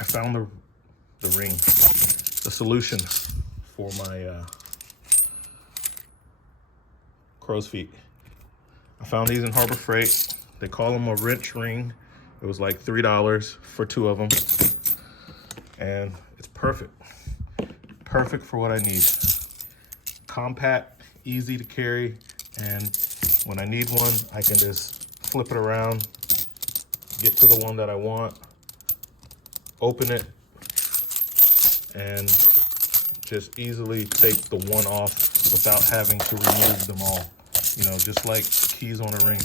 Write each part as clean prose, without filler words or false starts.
I found the ring, the solution for my crow's feet. I found these in Harbor Freight. They call them a wrench ring. It was like $3 for 2 of them. And it's perfect. Perfect for what I need. Compact, easy to carry, and when I need one, I can just flip it around, get to the one that I want, open it, and just easily take the one off without having to remove them all. You know, just like keys on a ring.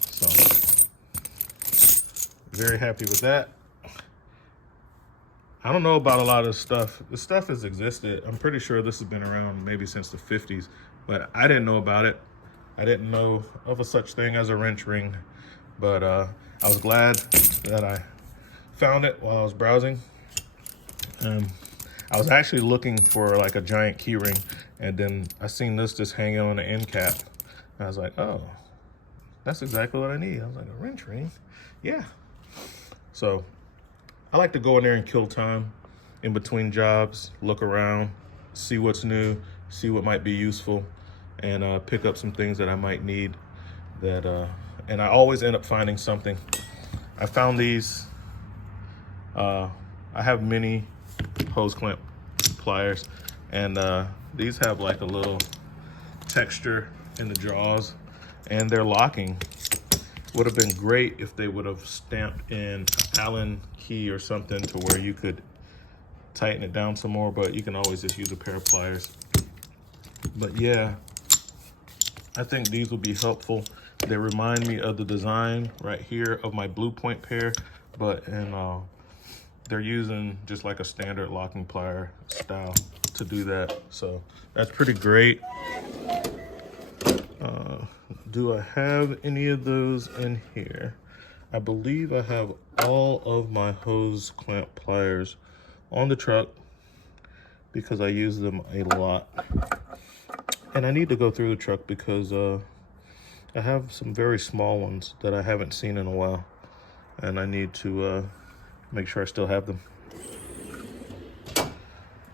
So, very happy with that. I don't know about a lot of this stuff. This stuff has existed. I'm pretty sure this has been around maybe since the 50s, but I didn't know about it. I didn't know of a such thing as a wrench ring, but I was glad that I found it while I was browsing. I was actually looking for like a giant key ring, and then I seen this just hanging on the end cap. And I was like, oh, that's exactly what I need. I was like, a wrench ring? Yeah. So I like to go in there and kill time in between jobs, look around, see what's new, see what might be useful, and pick up some things that I might need. And I always end up finding something. I found these. I have mini hose clamp pliers, and these have like a little texture in the jaws, and they're locking. Would have been great if they would have stamped in Allen key or something to where you could tighten it down some more, but you can always just use a pair of pliers. But yeah, I think these will be helpful. They remind me of the design right here of my Blue Point pair, but they're using just like a standard locking plier style to do that. So that's pretty great. Do I have any of those in here? I believe I have all of my hose clamp pliers on the truck because I use them a lot. And I need to go through the truck because I have some very small ones that I haven't seen in a while. And I need to make sure I still have them.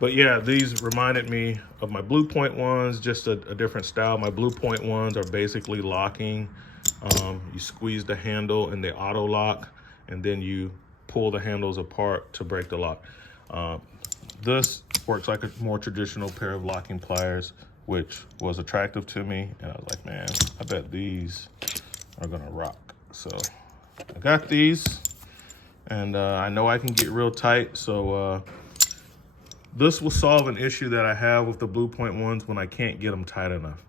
But yeah, these reminded me of my Blue Point ones, just a different style. My Blue Point ones are basically locking. You squeeze the handle and they auto lock, and then you pull the handles apart to break the lock. This works like a more traditional pair of locking pliers, which was attractive to me. And I was like, man, I bet these are gonna rock. So I got these, and I know I can get real tight. So this will solve an issue that I have with the Blue Point ones when I can't get them tight enough.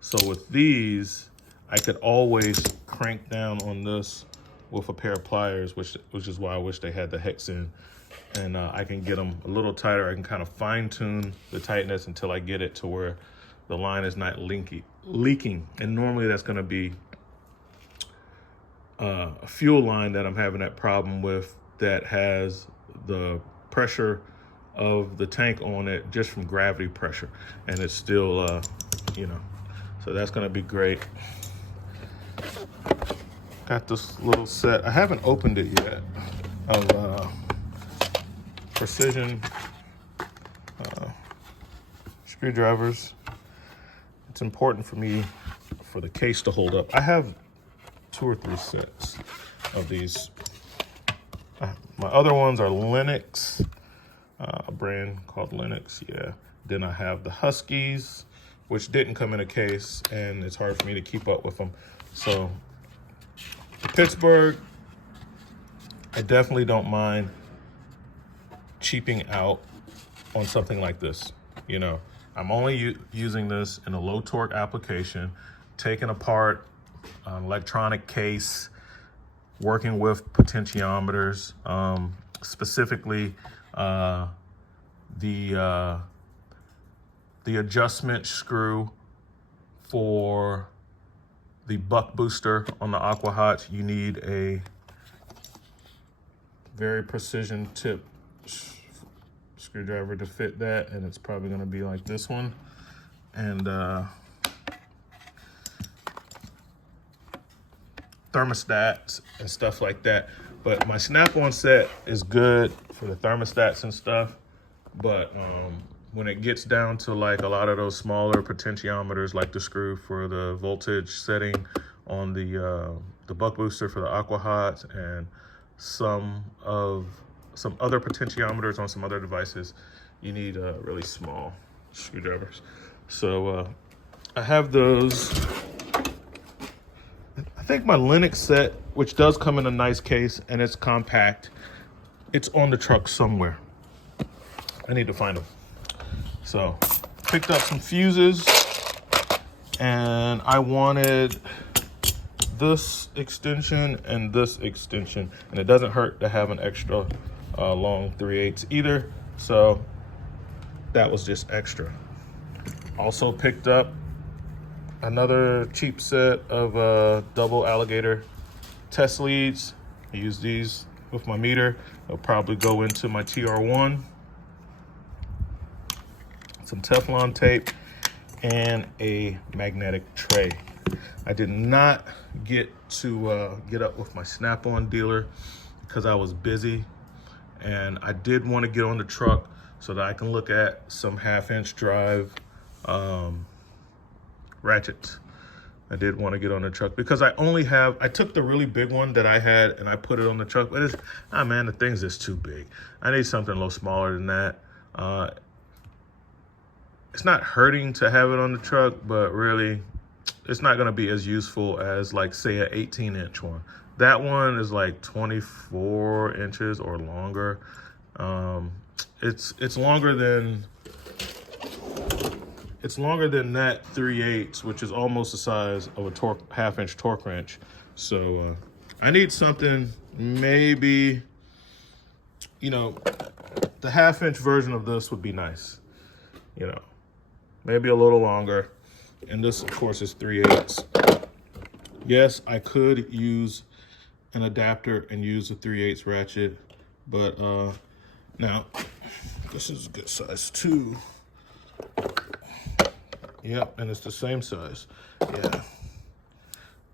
So with these, I could always crank down on this with a pair of pliers, which is why I wish they had the hex in. And I can get them a little tighter. I can kind of fine tune the tightness until I get it to where the line is not leaking. And normally that's gonna be a fuel line that I'm having that problem with, that has the pressure of the tank on it just from gravity pressure, and it's still you know, so that's gonna be great. Got this little set, I haven't opened it yet, of precision screwdrivers. It's important for me for the case to hold up. I have 2 or 3 sets of these. My other ones are Lennox, a brand called Lennox, yeah. Then I have the Huskies, which didn't come in a case, and it's hard for me to keep up with them. So the Pittsburgh, I definitely don't mind cheaping out on something like this. You know, I'm only using this in a low torque application, taking apart an electronic case, working with potentiometers, specifically the adjustment screw for the buck booster on the Aqua Hot. You need a very precision tip screwdriver to fit that, and it's probably going to be like this one. And thermostats and stuff like that. But my snap-on set is good for the thermostats and stuff. But when it gets down to like a lot of those smaller potentiometers, like the screw for the voltage setting on the buck booster for the aqua hots, and some other potentiometers on some other devices, you need really small screwdrivers. So I have those. I think my Linux set, which does come in a nice case and it's compact, it's on the truck somewhere. I need to find them. So picked up some fuses, and I wanted this extension and this extension, and it doesn't hurt to have an extra long 3/8 either, so that was just extra. Also picked up another cheap set of double alligator test leads. I use these with my meter. They'll probably go into my TR1. Some Teflon tape and a magnetic tray. I did not get to get up with my Snap-on dealer because I was busy, and I did want to get on the truck so that I can look at some 1/2-inch drive ratchets. I did want to get on the truck because I took the really big one that I had and I put it on the truck, but man, the thing's just too big. I need something a little smaller than that. It's not hurting to have it on the truck, but really it's not going to be as useful as, like, say, an 18-inch one. That one is like 24 inches or longer. It's longer than that 3/8, which is almost the size of a 1/2-inch torque wrench. So I need something, maybe, the 1/2-inch version of this would be nice. Maybe a little longer. And this, of course, is 3/8. Yes, I could use an adapter and use a 3/8 ratchet, but now this is a good size too. Yep, and it's the same size. Yeah.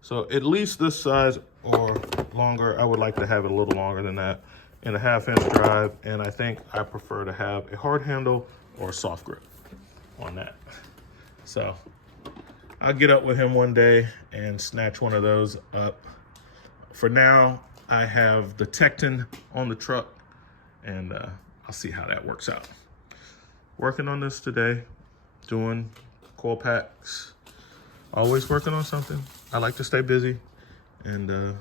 So at least this size or longer. I would like to have it a little longer than that in a 1/2-inch drive, and I think I prefer to have a hard handle or a soft grip on that. So I'll get up with him one day and snatch one of those up. For now, I have the Tecton on the truck, and I'll see how that works out. Working on this today, doing coil packs, always working on something. I like to stay busy, and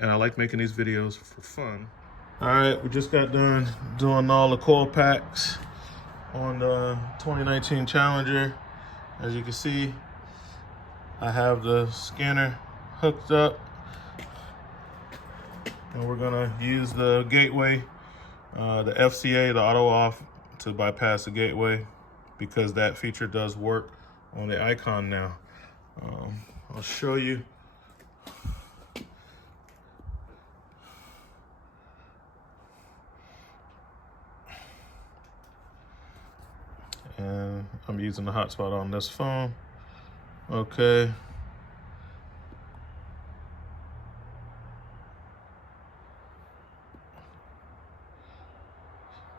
I like making these videos for fun. All right, we just got done doing all the coil packs on the 2019 Challenger. As you can see, I have the scanner hooked up, and we're gonna use the gateway, the FCA, the auto off, to bypass the gateway, because that feature does work on the Icon now. I'll show you. And I'm using the hotspot on this phone. Okay.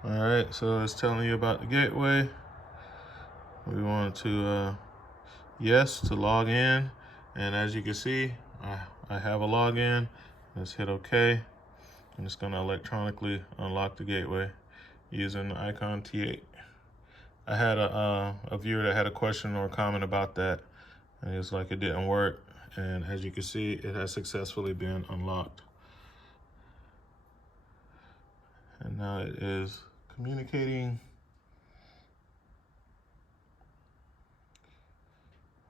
All right, so it's telling you about the gateway. We want to, yes, to log in. And as you can see, I have a login. Let's hit OK. And it's gonna electronically unlock the gateway using the Icon T8. I had a viewer that had a question or a comment about that, and it's like it didn't work. And as you can see, it has successfully been unlocked. And now it is communicating.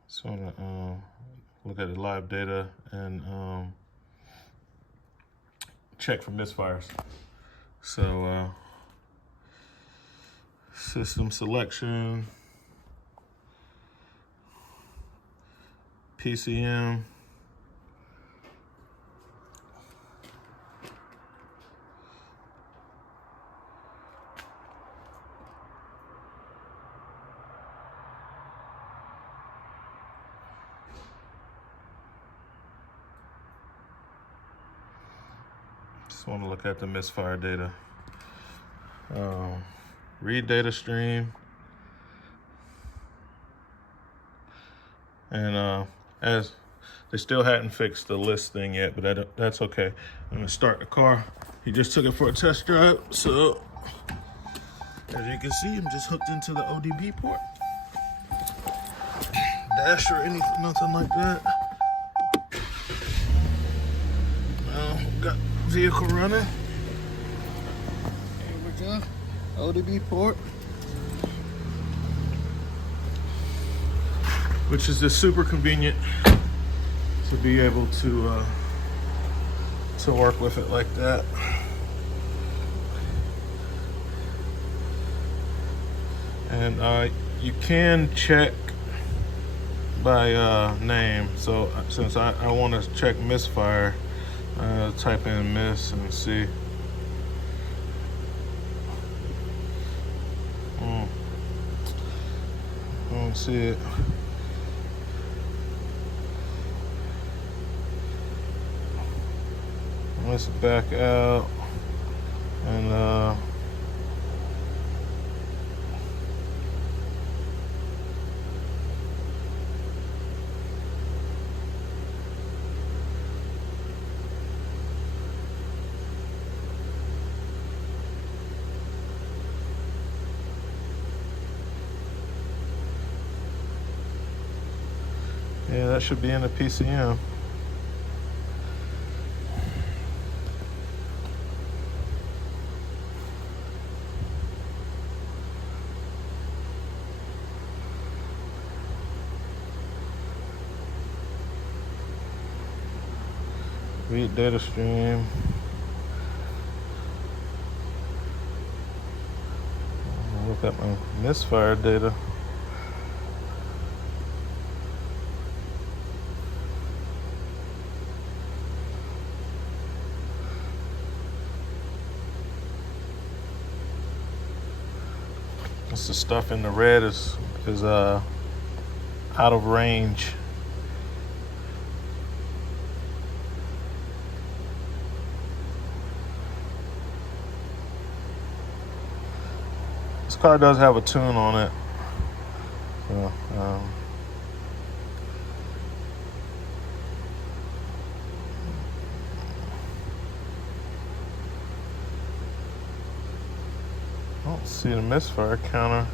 So I'm gonna look at the live data and check for misfires. So system selection, PCM, Just want to look at the misfire data. Read data stream. And as they still hadn't fixed the list thing yet, but that's okay. I'm gonna start the car. He just took it for a test drive, so as you can see, I'm just hooked into the ODB port. Dash or anything, nothing like that. Got vehicle running. Here we go. ODB port. Which is just super convenient to be able to work with it like that. And you can check by name. So since I want to check misfire, type in miss and see. I don't see it. Let's back out and yeah, that should be in the PCM. Read data stream. Look at my misfire data. This the stuff in the red is out of range. This car does have a tune on it. So, I don't see the misfire counter.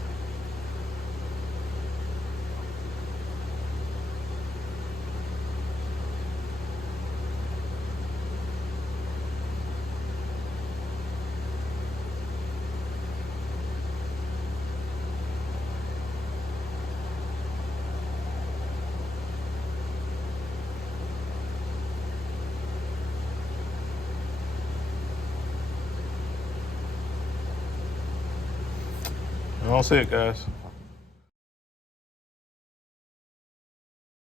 I don't see it, guys.